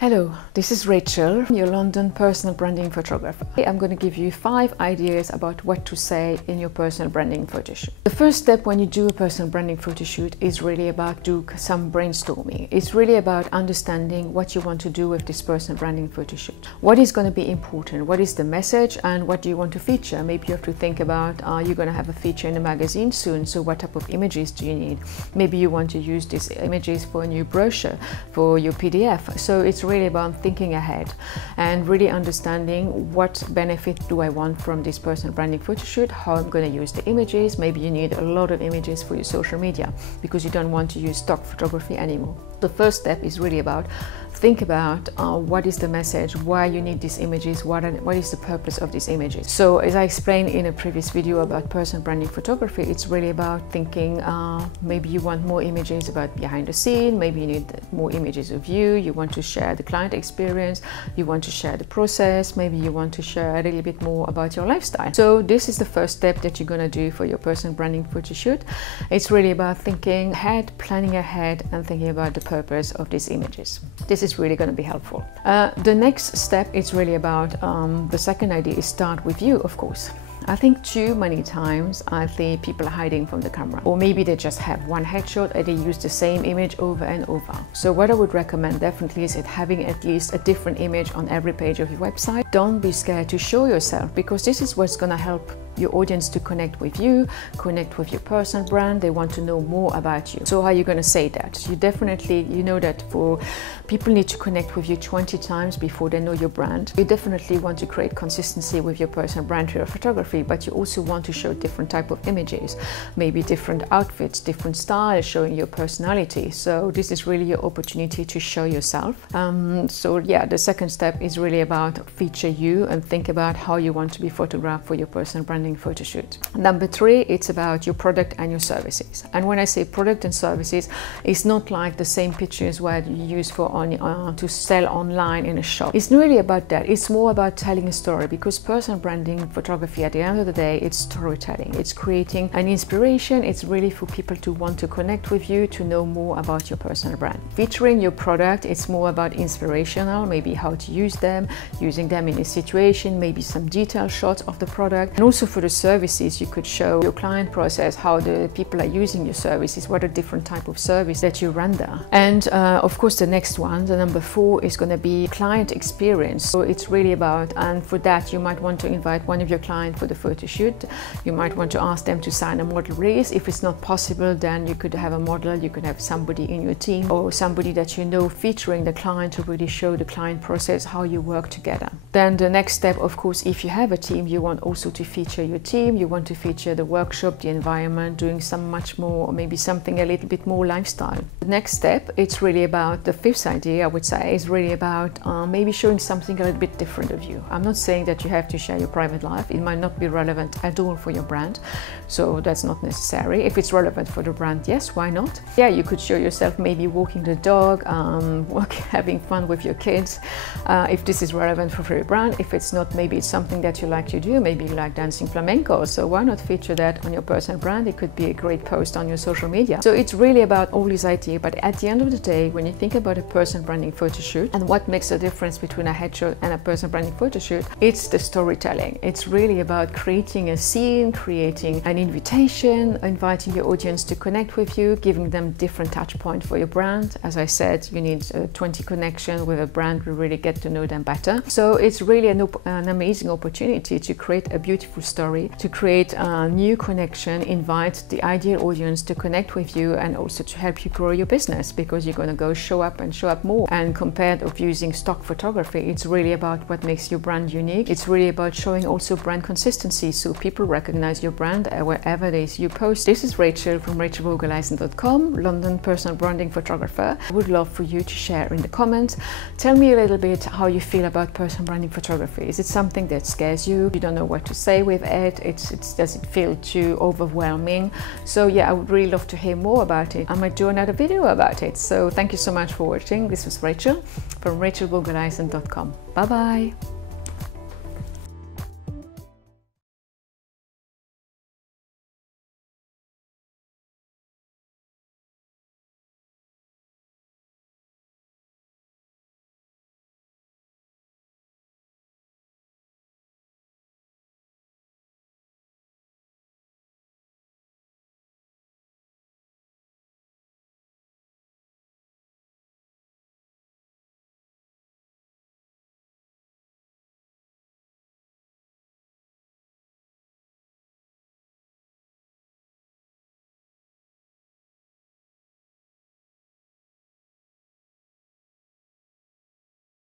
Hello, this is Rachel, your London personal branding photographer. I'm going to give you 5 ideas about what to say in your personal branding photo shoot. The first step when you do a personal branding photo shoot is really about do some brainstorming. It's really about understanding what you want to do with this personal branding photo shoot. What is going to be important? What is the message and what do you want to feature? Maybe you have to think about you're going to have a feature in a magazine soon, so what type of images do you need? Maybe you want to use these images for a new brochure, for your PDF. So it's really about thinking ahead and really understanding what benefit do I want from this personal branding photo shoot, how I'm going to use the images. Maybe you need a lot of images for your social media because you don't want to use stock photography anymore. The first step is really about think about what is the message, why you need these images, what is the purpose of these images. So as I explained in a previous video about personal branding photography, it's really about thinking maybe you want more images about behind the scene, maybe you need more images of you want to share the client experience, you want to share the process, maybe you want to share a little bit more about your lifestyle. So this is the first step that you're going to do for your personal branding photo shoot. It's really about thinking ahead, planning ahead and thinking about the purpose of these images. This is really going to be helpful. The next step is really about the second idea is start with you, of course. I think too many times I think people are hiding from the camera, or maybe they just have one headshot and they use the same image over and over. So what I would recommend definitely is having at least a different image on every page of your website. Don't be scared to show yourself, because this is what's going to help your audience to connect with you, connect with your personal brand. They want to know more about you. So how are you going to say that? You know that for people need to connect with you 20 times before they know your brand. You definitely want to create consistency with your personal brand through your photography, but you also want to show different type of images, maybe different outfits, different styles, showing your personality. So this is really your opportunity to show yourself. So yeah, the second step is really about feature you and think about how you want to be photographed for your personal branding photo shoot. Number 3, it's about your product and your services. And when I say product and services, it's not like the same pictures where you use for to sell online in a shop. It's not really about that. It's more about telling a story, because personal branding photography at the end of the day, it's storytelling. It's creating an inspiration. It's really for people to want to connect with you, to know more about your personal brand. Featuring your product, it's more about inspirational, maybe how to use them, using them in a situation, maybe some detailed shots of the product. And also for the services, you could show your client process, how the people are using your services, what are different type of service that you render. And of course the next one, the number 4, is going to be client experience. So it's really about, and for that you might want to invite one of your clients for the photo shoot. You might want to ask them to sign a model release. If it's not possible, then you could have a model, you could have somebody in your team or somebody that you know featuring the client to really show the client process, how you work together. Then the next step, of course, if you have a team, you want also to feature your team. You want to feature the workshop, the environment, doing some much more, or maybe something a little bit more lifestyle. The next step, it's really about the 5th idea, I would say, is really about maybe showing something a little bit different of you. I'm not saying that you have to share your private life. It might not be relevant at all for your brand, so that's not necessary. If it's relevant for the brand, yes, why not? Yeah, you could show yourself maybe walking the dog, having fun with your kids, if this is relevant for your brand. If it's not, maybe it's something that you like to do, maybe you like dancing flamenco, so why not feature that on your personal brand? It could be a great post on your social media. So it's really about all these ideas, but at the end of the day, when you think about a personal branding photo shoot and what makes the difference between a headshot and a personal branding photo shoot, it's the storytelling. It's really about creating a scene, creating an invitation, inviting your audience to connect with you, giving them different touch points for your brand. As I said, you need 20 connections with a brand to really get to know them better. So it's really an amazing opportunity to create a beautiful story, to create a new connection, invite the ideal audience to connect with you, and also to help you grow your business, because you're going to go show up more. And compared of using stock photography, it's really about what makes your brand unique. It's really about showing also brand consistency, so people recognize your brand wherever it is you post. This is Rachel from rachelvogelaisen.com, London personal branding photographer. I would love for you to share in the comments. Tell me a little bit how you feel about personal branding photography. Is it something that scares you? You don't know what to say with it? Does it feel too overwhelming? So yeah, I would really love to hear more about it. I might do another video about it. So thank you so much for watching. This was Rachel from rachelvogelaisen.com. Bye bye.